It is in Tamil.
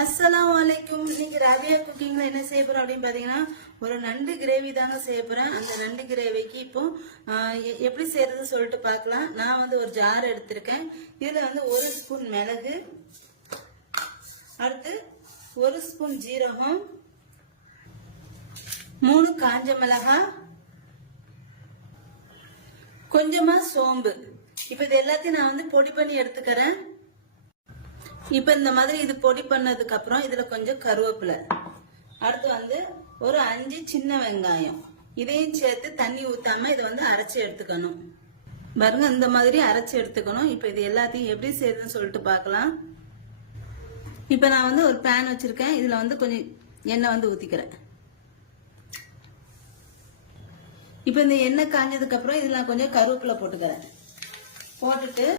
அஸ்ஸலாமு அலைக்கும். இன்னைக்கு ராபியா குக்கிங்ல என்ன செய்ய போறோம் அப்படின்னு பாத்தீங்கன்னா, ஒரு நண்டு கிரேவி தாங்க செய்ய போறேன். அந்த நண்டு கிரேவிக்கு இப்போ எப்படி செய்யறது சொல்லிட்டு பார்க்கலாம். நான் வந்து ஒரு ஜார் எடுத்திருக்கேன். இதுல வந்து 1 ஸ்பூன் மிளகு, அடுத்து 1 ஸ்பூன் ஜீரகம், 3 காஞ்ச மிளகாய், கொஞ்சமா சோம்பு. இப்ப இது எல்லாத்தையும் நான் வந்து பொடி பண்ணி எடுத்துக்கிறேன். இப்ப இந்த மாதிரி இது பொடி பண்ணதுக்கு அப்புறம் இதுல கொஞ்சம் கருவேப்பிலை, அடுத்து வந்து ஒரு 5 சின்ன வெங்காயம், இதையும் சேர்த்து தண்ணி ஊத்தாம இதை வந்து அரைச்சி எடுத்துக்கணும். பாருங்க, இந்த மாதிரி அரைச்சி எடுத்துக்கணும். இப்ப இது எல்லாத்தையும் எப்படி செய்யுதுன்னு சொல்லிட்டு பார்க்கலாம். இப்ப நான் வந்து ஒரு பேன் வச்சிருக்கேன். இதுல வந்து கொஞ்சம் எண்ணெய் வந்து ஊத்திக்கிறேன். இப்ப இந்த எண்ணெய் காஞ்சதுக்கு அப்புறம் இதுல கொஞ்சம் கருவேப்பிலை போட்டுக்கிறேன். போட்டுட்டு